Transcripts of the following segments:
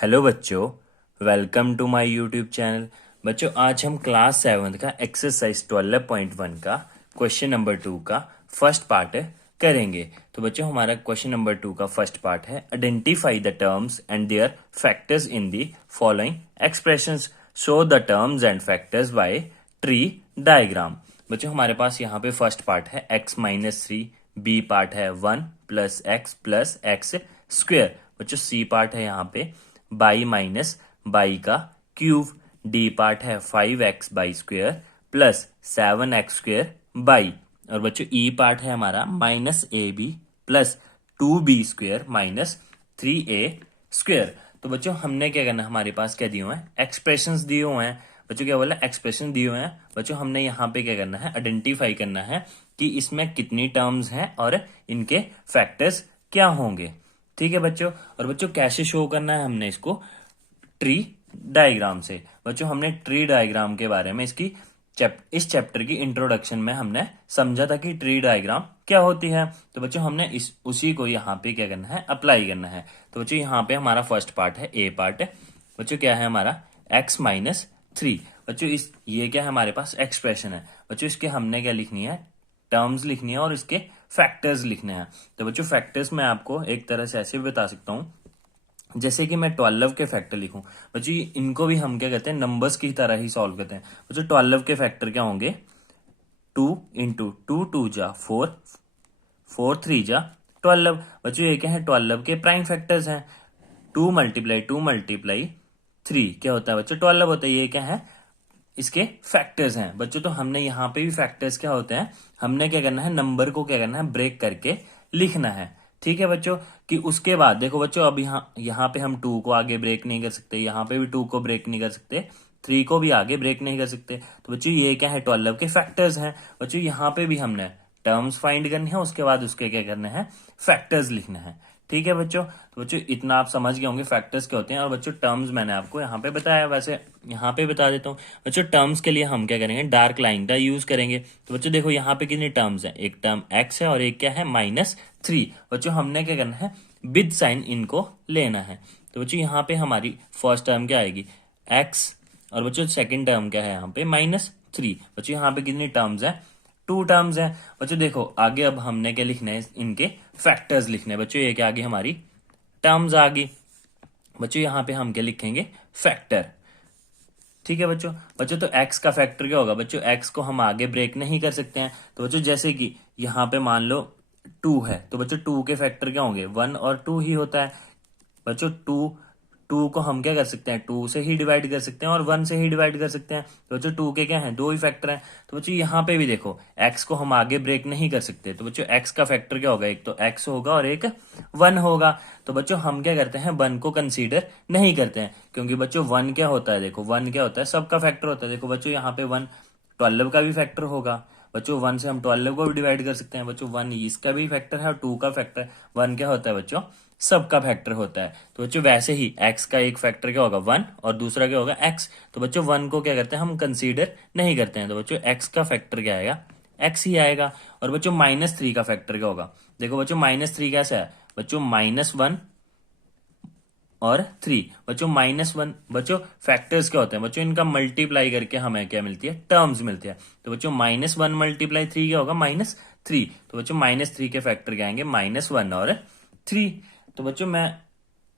Hello बच्चों, welcome to my YouTube channel. बच्चों, आज हम क्लास 7 का एक्सरसाइज 12.1 का क्वेश्चन नंबर 2 का फर्स्ट पार्ट करेंगे। तो बच्चों, हमारा क्वेश्चन नंबर 2 का फर्स्ट पार्ट है identify the terms and their factors in the following expressions, show the terms and factors by tree diagram. बच्चों, हमारे पास यहाँ पे फर्स्ट पार्ट है x-3, बी पार्ट है 1 प्लस एक्स स्क्वेयर। बच्चों, सी पार्ट है यहाँ पे बाई माइनस बाई का क्यूब, डी पार्ट है 5x by square plus 7x square y, और बच्चों ई पार्ट है हमारा minus a b plus 2b square minus 3a square. तो बच्चों, हमने क्या करना है, हमारे पास क्या दिए हुए हैं, एक्सप्रेशंस दिए हुए हैं। बच्चों, क्या बोला, एक्सप्रेशन दिए हुए हैं। बच्चों, हमने यहाँ पे क्या करना है, आइडेंटिफाई करना है कि इसमें कितनी टर्म्स हैं और इनके फैक्टर्स क्या होंगे। ठीक है बच्चों। और बच्चों, कैसे शो करना है हमने इसको, ट्री डायग्राम से। बच्चों, हमने ट्री डायग्राम के बारे में इस चैप्टर की इंट्रोडक्शन में हमने समझा था कि ट्री डायग्राम क्या होती है। तो बच्चों, हमने उसी को यहाँ पे क्या करना है, अप्लाई करना है। तो बच्चों, यहाँ पे हमारा फर्स्ट पार्ट है, ए पार्ट है। बच्चों, क्या है हमारा x-3। बच्चों, ये क्या है, हमारे पास एक्सप्रेशन है। बच्चों, इसके हमने क्या लिखनी है, टर्म्स लिखनी है और इसके फैक्टर्स लिखने हैं। तो बच्चों, फैक्टर्स मैं आपको एक तरह से ऐसे भी बता सकता हूं, जैसे कि मैं 12 के फैक्टर लिखूं। बच्चों, इनको भी हम क्या कहते हैं, नंबर्स की तरह ही सॉल्व करते हैं। बच्चों, 12 के फैक्टर क्या होंगे, 2 इंटू 2 जा 4, 4 3 जा 12। बच्चों, ये क्या है, 12 के प्राइम फैक्टर्स हैं। 2 × 2 × 3 क्या होता है बच्चों, 12 होता है। ये क्या है, इसके फैक्टर्स हैं। बच्चों, तो हमने यहाँ पे भी फैक्टर्स क्या होते हैं, हमने क्या करना है, नंबर को क्या करना है, ब्रेक करके लिखना है। ठीक है बच्चों। कि उसके बाद देखो बच्चों, अब यहाँ पे हम 2 को आगे ब्रेक नहीं कर सकते, यहाँ पे भी 2 को ब्रेक नहीं कर सकते, 3 को भी आगे ब्रेक नहीं कर सकते। तो बच्चों, ये क्या है, 12 के फैक्टर्स हैं। बच्चों, यहाँ पे भी हमने टर्म्स फाइंड करने हैं, उसके बाद उसके क्या करने हैं, फैक्टर्स लिखने हैं। ठीक है बच्चों। तो बच्चों, इतना आप समझ गए होंगे फैक्टर्स क्या होते हैं। और बच्चों, टर्म्स मैंने आपको यहाँ पे बताया, वैसे यहाँ पे बता देता हूँ। बच्चों, टर्म्स के लिए हम क्या करेंगे, डार्क लाइन का यूज करेंगे। तो बच्चों, देखो यहाँ पे कितनी टर्म्स है, एक टर्म x है और एक क्या है, -3। बच्चों, हमने क्या करना है, विद साइन इनको लेना है। तो बच्चों, यहाँ पे हमारी फर्स्ट टर्म क्या आएगी, x, और बच्चों सेकंड टर्म क्या है यहाँ पे, -3। बच्चों, यहाँ पे कितनी टर्म्स है, 2 टर्म्स है। बच्चों, देखो आगे अब हमने क्या लिखना है, इनके फैक्टर्स लिखने हैं। बच्चों, ये क्या आ गई, हमारी टर्म्स आ गई। बच्चों, यहाँ पे हम क्या लिखेंगे, फैक्टर। ठीक है बच्चों। बच्चों, तो x का फैक्टर क्या होगा, बच्चों x को हम आगे ब्रेक नहीं कर सकते हैं। तो बच्चों, जैसे कि यहाँ पे मान लो 2 है, तो बच्चों 2 के फैक्टर क्या होंगे, 1 और 2 ही होता है। बच्चों, टू टू को हम क्या कर सकते हैं, 2 से ही डिवाइड कर सकते हैं और 1 से ही डिवाइड कर सकते हैं। तो बच्चों, 2 के क्या हैं, 2 ही फैक्टर हैं। तो बच्चों, यहाँ पे भी देखो x को हम आगे ब्रेक नहीं कर सकते। तो बच्चों, x का फैक्टर क्या होगा, एक तो x होगा और एक 1 होगा। तो बच्चों, हम क्या करते हैं, 1 को कंसीडर नहीं करते हैं, क्योंकि बच्चों 1 क्या होता है, देखो 1 क्या होता है, सबका फैक्टर होता है। देखो बच्चों, यहाँ पे 1 12 का भी फैक्टर होगा। बच्चों, 1 से हम 12 को भी डिवाइड कर सकते हैं। बच्चों, 1 इसका भी फैक्टर है और 2 का फैक्टर। 1 क्या होता है बच्चों, सबका फैक्टर होता है। तो बच्चों, वैसे ही x का एक फैक्टर क्या होगा, 1, और दूसरा क्या होगा, x। तो बच्चों, 1 को क्या करते हैं, हम कंसीडर नहीं करते हैं। तो बच्चों, x का फैक्टर क्या आएगा, x ही आएगा। और बच्चों, -3 का फैक्टर क्या होगा, देखो बच्चों, -3 कैसे है, बच्चों -1 और 3। बच्चों, -1, बच्चों फैक्टर्स क्या होते हैं, बच्चों इनका मल्टीप्लाई करके हमें क्या मिलती है, टर्म्स मिलती है। तो बच्चों, -1 × 3 क्या होगा, -3। तो बच्चों, -3 के फैक्टर क्या आएंगे, -1 और 3। तो बच्चों, मैं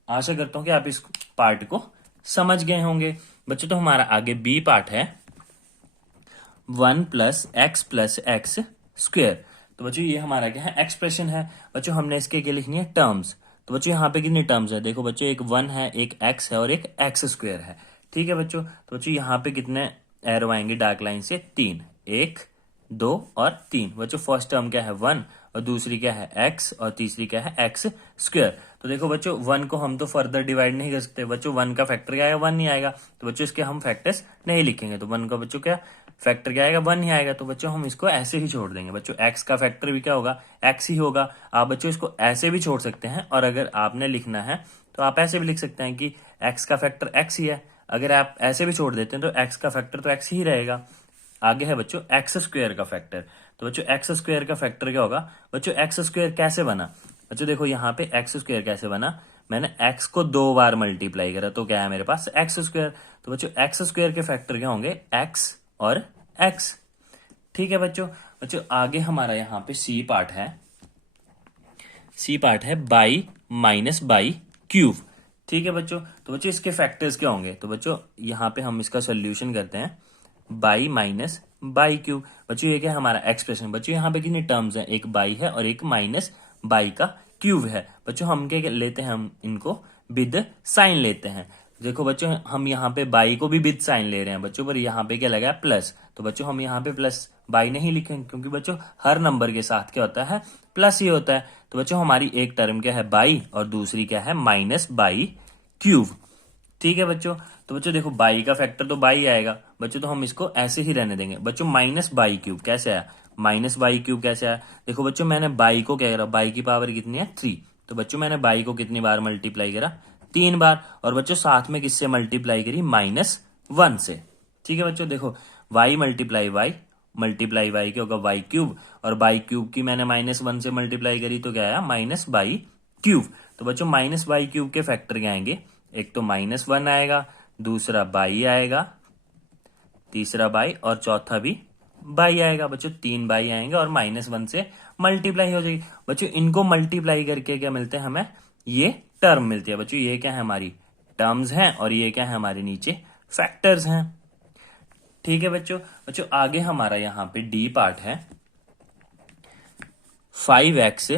आशा करता हूं कि आप इस पार्ट को समझ गए होंगे। बच्चों, तो हमारा आगे बी पार्ट है 1 + x स्क्वेयर। तो बच्चों, ये हमारा क्या है, एक्सप्रेशन है। बच्चों, हमने इसके क्या लिखनी है, टर्म्स। तो बच्चों, यहाँ पे कितनी टर्म्स है, देखो बच्चों, एक 1 है, एक x है और एक x स्क्वेयर है। ठीक है बच्चों। तो बच्चों, यहाँ पे कितने एरो आएंगे डार्क लाइन से, 3, 1 2 और 3। बच्चों, फर्स्ट टर्म क्या है, 1, और दूसरी क्या है, x, और तीसरी क्या है, x स्क्वेयर। तो देखो बच्चों, 1 को हम तो फर्दर डिवाइड नहीं कर सकते। बच्चों, 1 का फैक्टर क्या आएगा, 1 ही आएगा। तो बच्चों, इसके हम फैक्टर्स नहीं लिखेंगे। तो 1 का बच्चों क्या फैक्टर क्या आएगा, 1 ही आएगा। तो बच्चों, हम इसको ऐसे ही छोड़ देंगे। बच्चों, x का फैक्टर भी क्या होगा, x ही होगा। आप बच्चों इसको ऐसे भी छोड़ सकते हैं, और अगर आपने लिखना है तो आप ऐसे भी लिख सकते हैं कि x का फैक्टर x ही है। अगर आप ऐसे भी छोड़ देते हैं तो x का फैक्टर तो x ही रहेगा। आगे है बच्चों एक्स स्क्वेयर का फैक्टर। तो बच्चों, एक्स स्क्वेयर का फैक्टर क्या होगा, बच्चों एक्स स्क्वेयर कैसे बना, बच्चों देखो यहाँ पे एक्स स्क्वेयर कैसे बना, मैंने x को 2 बार मल्टीप्लाई करा तो क्या है मेरे पास एक्स स्क्वायर। तो बच्चों एक्स स्क्वायर के फैक्टर क्या होंगे x और x। ठीक है बच्चों। बच्चों आगे हमारा यहाँ पे सी पार्ट है बाई माइनस बाई क्यूब। ठीक है बच्चों। तो बच्चों इसके फैक्टर्स क्या होंगे, तो बच्चों यहाँ पे हम इसका सोल्यूशन करते हैं बाई माइनस बाई क्यूब। बच्चों ये क्या हमारा एक्सप्रेशन। बच्चों यहाँ पे कितनी टर्म्स हैं, एक बाई है और एक माइनस बाई का क्यूब है। बच्चों हम क्या लेते हैं, हम इनको विद साइन लेते हैं। देखो बच्चों हम यहाँ पे बाई को भी विद साइन ले रहे हैं बच्चों, पर यहाँ पे क्या लगा है प्लस। तो बच्चों हम यहाँ पे प्लस बाई नहीं लिखेंगे क्योंकि बच्चों हर नंबर के साथ क्या होता है प्लस ही होता है। तो बच्चों हमारी एक टर्म क्या है बाई और दूसरी क्या है माइनस बाई क्यूब। ठीक है बच्चों। तो बच्चों देखो बाई का फैक्टर तो बाई आएगा बच्चों, तो हम इसको ऐसे ही रहने देंगे। बच्चों माइनस बाई क्यूब कैसे आया, माइनस बाई क्यूब कैसे आया। देखो बच्चों मैंने बाई को क्या करा, बाई की पावर कितनी है 3। तो बच्चों मैंने बाई को कितनी बार मल्टीप्लाई करा 3 बार, और बच्चों साथ में किससे मल्टीप्लाई करी -1 से। ठीक है बच्चों। देखो वाई मल्टीप्लाई वाई क्या होगा वाई क्यूब, और बाई क्यूब की मैंने -1 से मल्टीप्लाई करी तो क्या आया माइनस बाई क्यूब। तो बच्चों माइनस बाई क्यूब के फैक्टर क्या आएंगे, एक तो -1 आएगा, दूसरा बाई आएगा, तीसरा बाई और चौथा भी बाई आएगा। बच्चों 3 बाई आएंगे और -1 से मल्टीप्लाई हो जाएगी। बच्चों इनको मल्टीप्लाई करके क्या मिलते हैं हमें, ये टर्म मिलती है। बच्चों ये क्या है हमारी टर्म्स हैं और ये क्या है हमारे नीचे फैक्टर्स हैं। ठीक है बच्चों। बच्चों आगे हमारा यहाँ पे डी पार्ट है 5x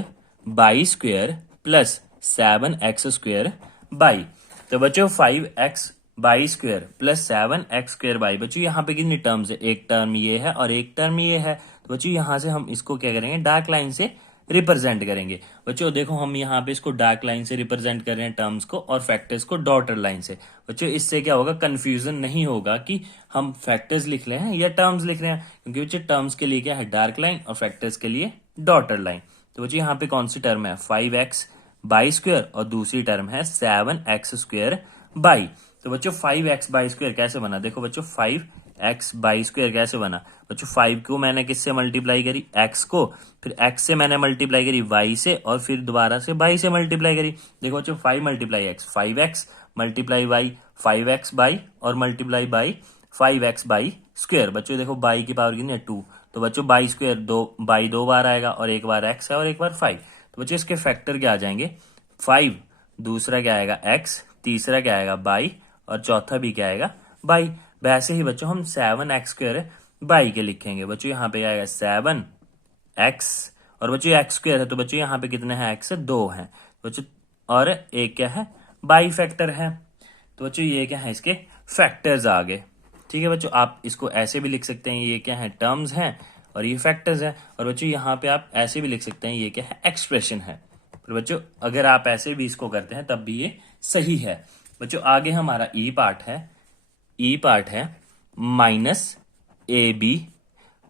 by square plus 7x square by. तो बच्चों 5x by square plus 7x square by. बच्चों यहाँ पे कितनी टर्म्स है, एक टर्म ये है और एक टर्म ये है। तो बच्चों यहाँ से हम इसको क्या करेंगे डार्क लाइन से रिप्रेजेंट करेंगे। बच्चों देखो हम यहाँ पे इसको डार्क लाइन से रिप्रेजेंट कर रहे हैं टर्म्स को, और फैक्टर्स को डॉटेड लाइन से। बच्चों इससे क्या होगा, कंफ्यूजन नहीं होगा कि हम फैक्टर्स लिख रहे हैं या टर्म्स लिख रहे हैं, क्योंकि बच्चों टर्म्स के लिए क्या है डार्क लाइन और फैक्टर्स के लिए डॉटेड लाइन। तो बच्चों यहाँ पे कौन सी टर्म है 5x बाई स्क्वेयर और दूसरी टर्म है 7x स्क्वेयर बाई। तो बच्चों 5x बाई स्क्वेयर कैसे बना, देखो बच्चों 5x बाई स्क्वेयर कैसे बना। बच्चों 5 को मैंने किससे मल्टीप्लाई करी x को, फिर x से मैंने मल्टीप्लाई करी y से, और फिर दोबारा से y से मल्टीप्लाई करी। देखो बच्चों 5 multiply x 5x multiply y 5x by और multiply by 5x by square. बच्चों देखो बाई की पावर कितनी है 2। तो बच्चों बाई स्क्वेयर बाई 2 बार आएगा, और एक बार x है और एक बार 5। तो बच्चों इसके फैक्टर क्या आ जाएंगे 5, दूसरा क्या आएगा x, तीसरा क्या आएगा बाई, और चौथा भी क्या आएगा बाई। वैसे ही बच्चों हम 7x स्क्वेयर बाई के लिखेंगे। बच्चों यहाँ पे आएगा 7x, और बच्चों x स्क्वेयर है तो बच्चों यहाँ पे कितने हैं x 2 हैं बच्चों, और एक क्या है बाई फैक्टर है। तो बच्चों ये क्या है इसके फैक्टर्स आ गए। ठीक है बच्चों। आप इसको ऐसे भी लिख सकते हैं, ये क्या है टर्म्स हैं और ये फैक्टर्स हैं। और बच्चों यहाँ पे आप ऐसे भी लिख सकते हैं, ये क्या है एक्सप्रेशन है। तो बच्चों अगर आप ऐसे भी इसको करते हैं तब भी ये सही है। बच्चों आगे हमारा ई पार्ट है -ab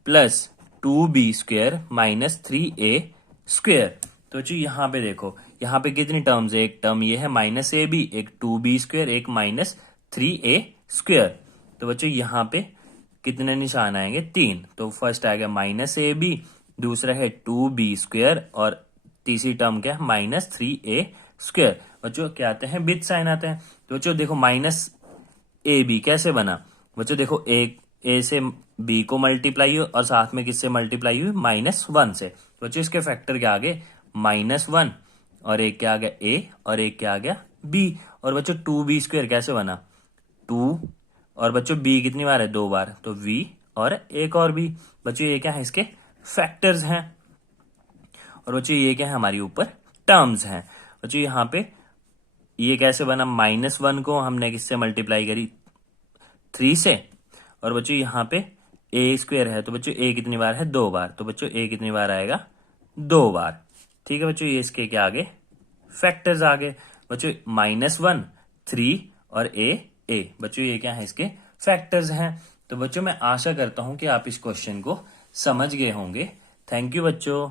plus 2b square minus 3a square. तो बच्चों यहाँ पे देखो, यहाँ पे कितनी टर्म्स है, एक टर्म ये है -ab, एक 2b स्क्वेयर, एक -3a स्क्वेयर। तो बच्चों यहाँ पे कितने निशान आएंगे 3। तो फर्स्ट आएगा -ab, दूसरा है 2b स्क्वेयर, और तीसरी टर्म क्या है -3a स्क्वेयर। बच्चों क्या आते हैं विद साइन आते हैं। तो बच्चों देखो -ab कैसे बना, बच्चों देखो एक a से b को मल्टीप्लाई हुई और साथ में किससे मल्टीप्लाई हुई -1 से। बच्चों इसके फैक्टर क्या आ गए -1, और एक क्या आ गया a और एक क्या आ गया b। और बच्चों 2b स्क्वेयर कैसे बना 2, और बच्चों b कितनी बार है 2 बार, तो v और एक और b। बच्चों ये क्या है इसके फैक्टर्स हैं। और बच्चों ये क्या है हमारी ऊपर टर्म्स हैं। बच्चों यहाँ पे ये कैसे बना -1 को हमने किससे मल्टीप्लाई करी 3 से, और बच्चों यहाँ पे a स्क्वेयर है तो बच्चों a कितनी बार है 2 बार, तो बच्चों a कितनी बार आएगा 2 बार। ठीक है बच्चों। ये इसके क्या आगे फैक्टर्स आ गए बच्चों -1 3 और a। बच्चों ये क्या है इसके फैक्टर्स हैं। तो बच्चों मैं आशा करता हूं कि आप इस क्वेश्चन को समझ गए होंगे। थैंक यू बच्चों।